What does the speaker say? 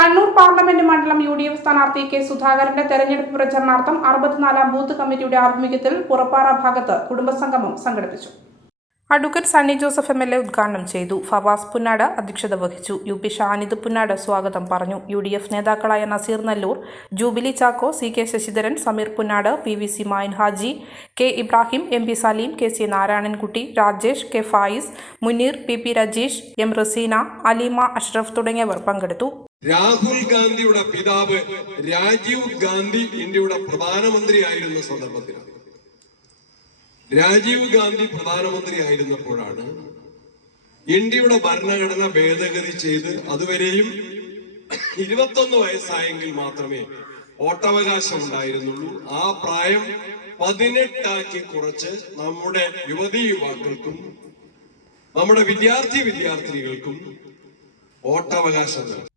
Kannur parliament മണ്ഡലം U D F സ്ഥാനാർത്ഥി K സുധാകരന്റെ തെരഞ്ഞെടുപ്പ് പ്രചരണാർത്ഥം അറുപത്തിനാലാം ബൂത്ത് കമ്മിറ്റിയുടെ ആഭിമുഖ്യത്തിൽ പുറപ്പാറ ഭാഗത്ത് കുടുംബസംഗമം സംഘടിപ്പിച്ചു advocate Sunny Joseph M L A ഉദ്ഘാടനം ചെയ്തു. ഫവാസ് പുന്നാട് അധ്യക്ഷത വഹിച്ചു. യു പി ഷാനിദ് പുന്നാട് സ്വാഗതം പറഞ്ഞു. യു ഡി എഫ് നേതാക്കളായ Naseer Nallur Jubilee Chacko C K Sasidharan Sameer Punnad P V C Mayan Haji K Ibrahim M P Saleem K C Narayanankutty Rajesh K Faiz Muneer P P Rajeesh M Raseena Aleema Ashraf തുടങ്ങിയവർ പങ്കെടുത്തു. രാഹുൽ ഗാന്ധിയുടെ പിതാവ് രാജീവ് ഗാന്ധി ഇന്ത്യയുടെ പ്രധാനമന്ത്രിയായിരുന്ന സന്ദർഭത്തിൽ രാജീവ് ഗാന്ധി പ്രധാനമന്ത്രി ആയിരുന്നപ്പോഴാണ് ഇന്ത്യയുടെ ഭരണഘടന ഭേദഗതി ചെയ്ത് അതുവരെയും ഇരുപത്തൊന്ന് വയസ്സായെങ്കിൽ മാത്രമേ വോട്ടവകാശം ഉണ്ടായിരുന്നുള്ളൂ ആ പ്രായം പതിനെട്ടാക്കി കുറച്ച് നമ്മുടെ യുവതി യുവാക്കൾക്കും നമ്മുടെ വിദ്യാർത്ഥി വിദ്യാർത്ഥിനികൾക്കും വോട്ടവകാശം നൽകി.